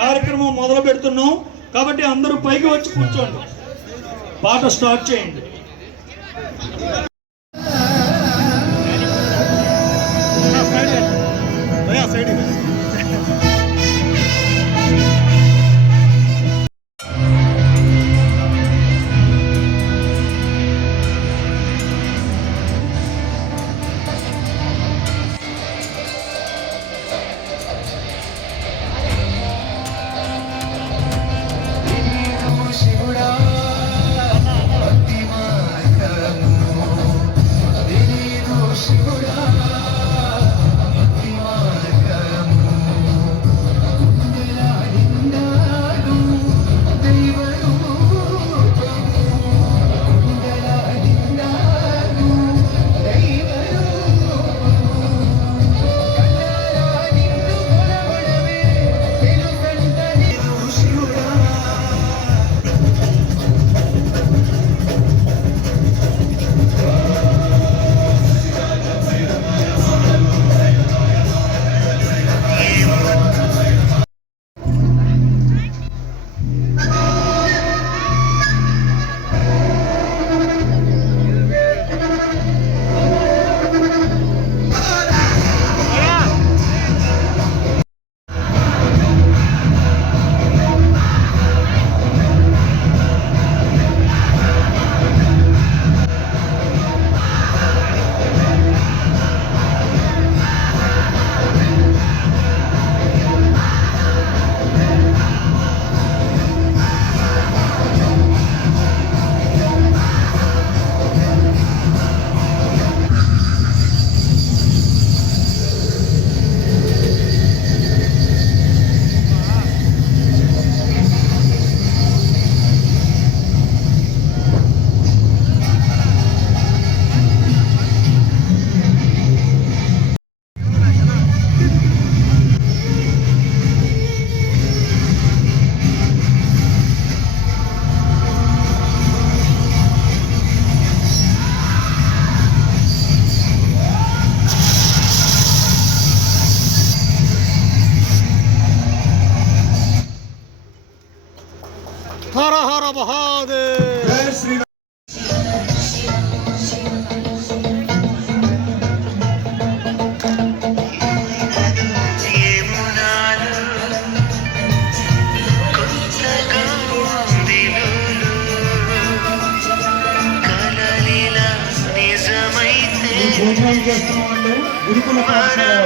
కార్యక్రమం మొదలు పెడుతున్నాం కాబట్టి అందరూ పైకి వచ్చి కూర్చోండి. పాట స్టార్ట్ చేయండి. हर हर महादेव। जय श्री భోజనం చేస్తున్నామండి గురుకుల పాఠశాల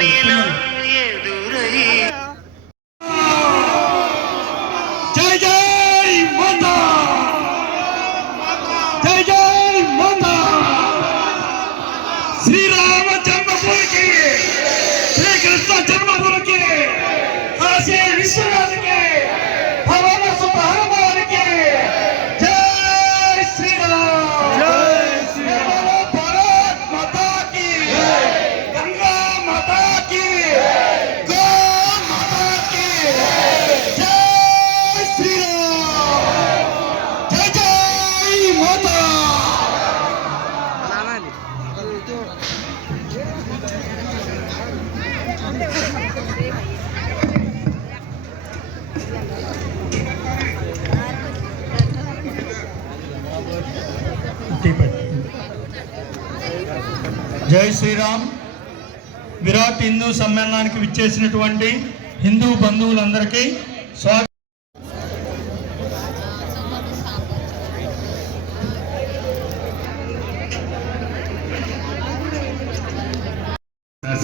జై శ్రీరామ్. విరాట్ హిందూ సమ్మేళనానికి విచ్చేసినటువంటి హిందూ బంధువులందరికీ స్వాగతం.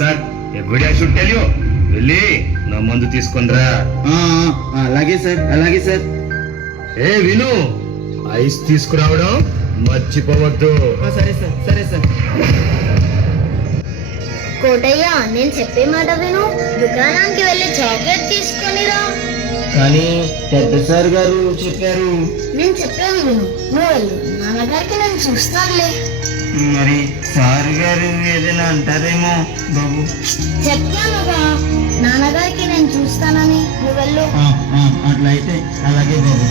Sir every I should tell you వెళ్ళి నా మందు తీసుకొనిరా. అలాగే సార్, అలాగే సార్. ఏ విను, ఐస్ తీసుకురావడం మర్చిపోవద్దు. సరే సార్, సరే సార్. కోటయ్య, నేను చెప్పే మాట విను. దుకాణానికి వెళ్ళి చాక్లెట్ తీసుకొనిరా. కానీ పెద్ద సార్ గారు చెప్పారు. నేను చెప్పేది విను, నువ్వు వెళ్ళు. నాన్నగారికి నేను చూస్తానులే. మరి సార్ గారు ఏదైనా అంటారేమో బాబు. చెప్పానుగా నాన్నగారికి నేను చూస్తానని. నువ్వు వెళ్ళు. అట్లయితే అలాగే బాబు.